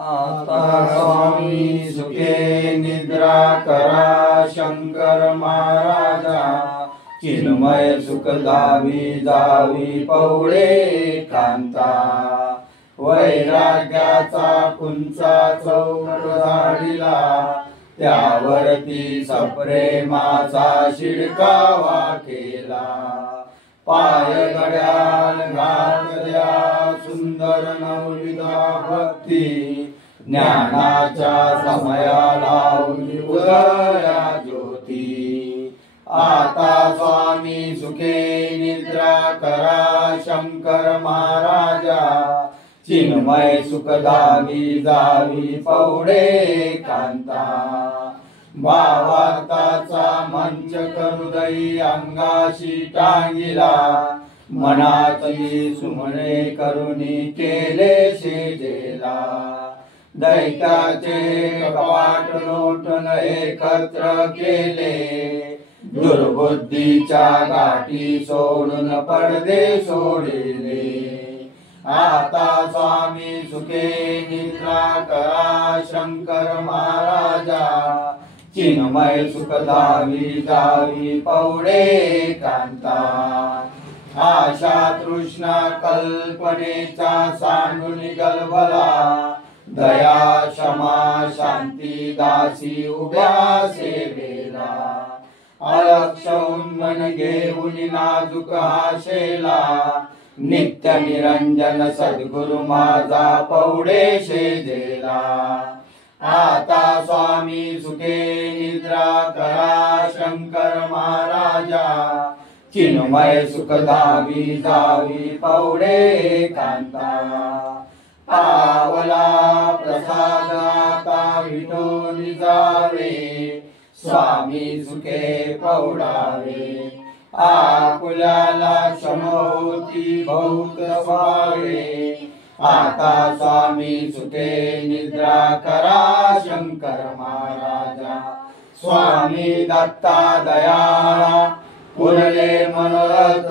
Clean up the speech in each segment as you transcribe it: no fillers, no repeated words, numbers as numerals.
आता स्वामी सुखे निद्रा करा शंकर महाराजा, चिन्मय सुख दावी जावी पवळे कांता। वैराग्याचा कुंचा चौक झाडिला, त्यावरती सप्रेमाचा शिडकावा केला। पाय घड्याळ घातल्या सुंदर नवविधा भक्ती, ज्ञानाच्या समयाला उदया ज्योती। आता स्वामी सुखे निद्रा करा शंकर महाराजा, चिन्मय सुख दावी जावी पवळे कांता। भावार्थाचा मंच हृदयी अंगाशी टांगिला, मनातली सुमने करुणी केले शेजेला। दैत्याचे कपाट लोटून एकत्र केले, दुर्बुद्धीच्या गाठी सोडून पडदे सोडिले। आता स्वामी सुखे निद्रा करा शंकर महाराजा, चिन्मय सुख दावी जावी पवळे कांता। आशा तृष्णा कल्पनेचा सांडून गलबला, दया क्षमा शांती दासी उभ्या सेवेला। अलक्ष उन्मन घेऊन नाजूक हाशेला, नित्य निरंजन सद्गुरु माझा पवळे शेजेला। आता स्वामी सुखे निद्रा करा शंकर महाराजा, चिन्मय सुख दावी जावी पवळे कांता। पावला प्रसाद आता विठो निजावे, स्वामी सुखे पवळावे। आकुल्याला क्षमोती बहुत स्वावे, आता स्वामी सुखे निद्रा करा शंकर महाराजा। स्वामी दत्ता दयाळा पुरले मनोरथ,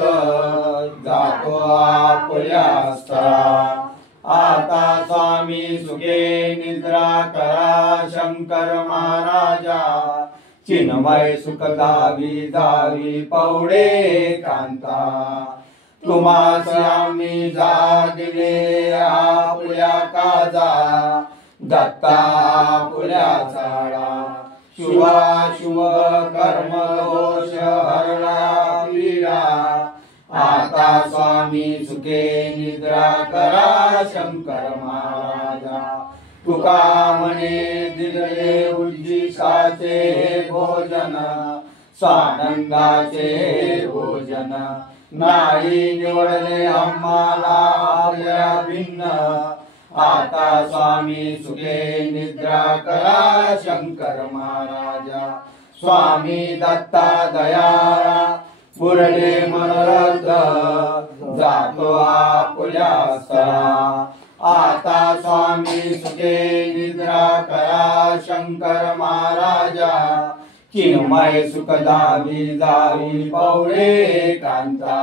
जातो आपुल्या स्थळा। आता स्वामी सुखे निद्रा करा शंकर महाराजा, चिन्मय सुख दावी जावी पवळे कांता। तुम्हासी आम्ही जागले आपुल्या काजा, दत्ता आपुल्या चाळा। शुभाशुभ कर्म दोष हरला पीडा, आता स्वामी सुखे निद्रा करा शंकर महाराजा। तुका म्हणे दिले उद्दिष्टाचे भोजन, स्वानंदाचे भोजन। नाही निवडले आम्हाला आपल्या भिन्न, आता स्वामी सुखे निद्रा करा शंकर महाराजा। स्वामी दत्ता दयाळा पुरले मनोरथ, जातो आपुल्या स्थळा। आता स्वामी सुखे निद्रा करा शंकर महाराजा, चिन्मय सुख दावी जावी पवळे कांता।